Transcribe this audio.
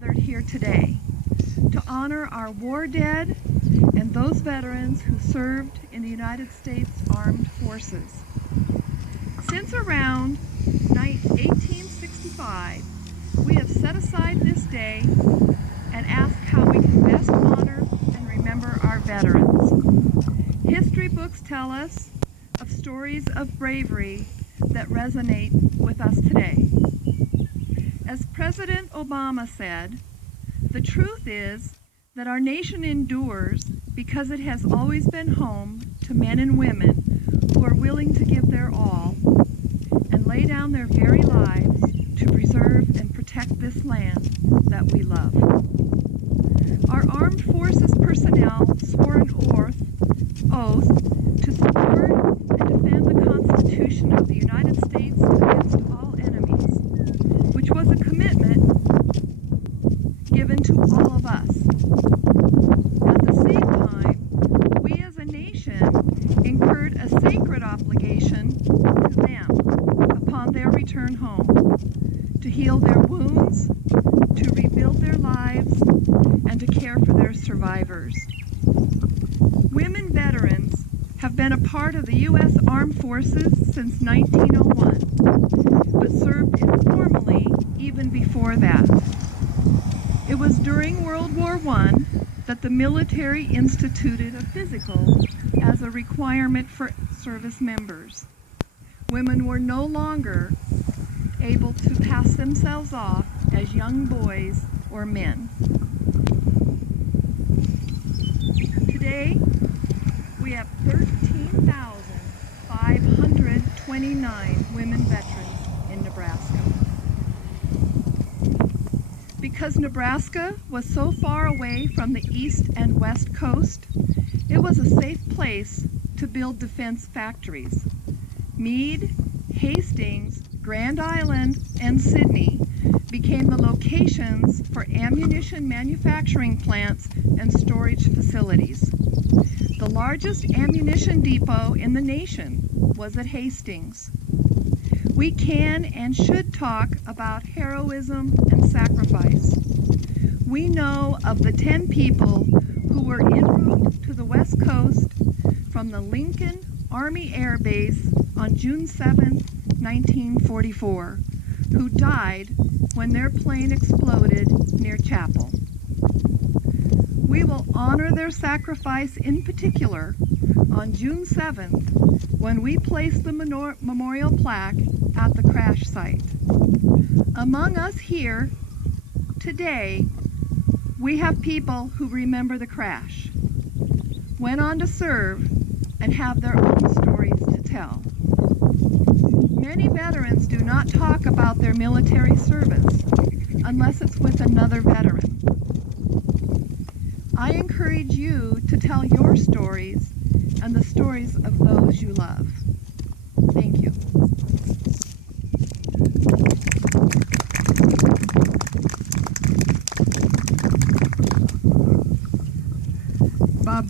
Gathered here today to honor our war dead and those veterans who served in the United States Armed Forces. Since around 1865, we have set aside this day and asked how we can best honor and remember our veterans. History books tell us of stories of bravery that resonate with us today. As President Obama said, the truth is that our nation endures because it has always been home to men and women who are willing to give their all and lay down their very lives to preserve and protect this land that we love. Our armed forces personnel swore an oath to support and defend the Constitution of the United States against all enemies, which was a commitment given to all of us. At the same time, we as a nation incurred a sacred obligation to them upon their return home, to heal their wounds, to rebuild their lives, and to care for their survivors. Women veterans have been a part of the U.S. Armed Forces since 1901, but served informally even before that. It was during World War I that the military instituted a physical as a requirement for service members. Women were no longer able to pass themselves off as young boys or men. Today, we have 13,529 women veterans in Nebraska. Because Nebraska was so far away from the east and west coast, it was a safe place to build defense factories. Meade, Hastings, Grand Island, and Sydney became the locations for ammunition manufacturing plants and storage facilities. The largest ammunition depot in the nation was at Hastings. We can and should talk about heroism and sacrifice. We know of the 10 people who were en route to the West Coast from the Lincoln Army Air Base on June 7, 1944, who died when their plane exploded near Chappell. We will honor their sacrifice in particular on June 7th when we place the memorial plaque at the crash site. Among us here today, we have people who remember the crash, went on to serve, and have their own stories to tell. Many veterans do not talk about their military service unless it's with another veteran. I encourage you to tell your stories and the stories of those you love.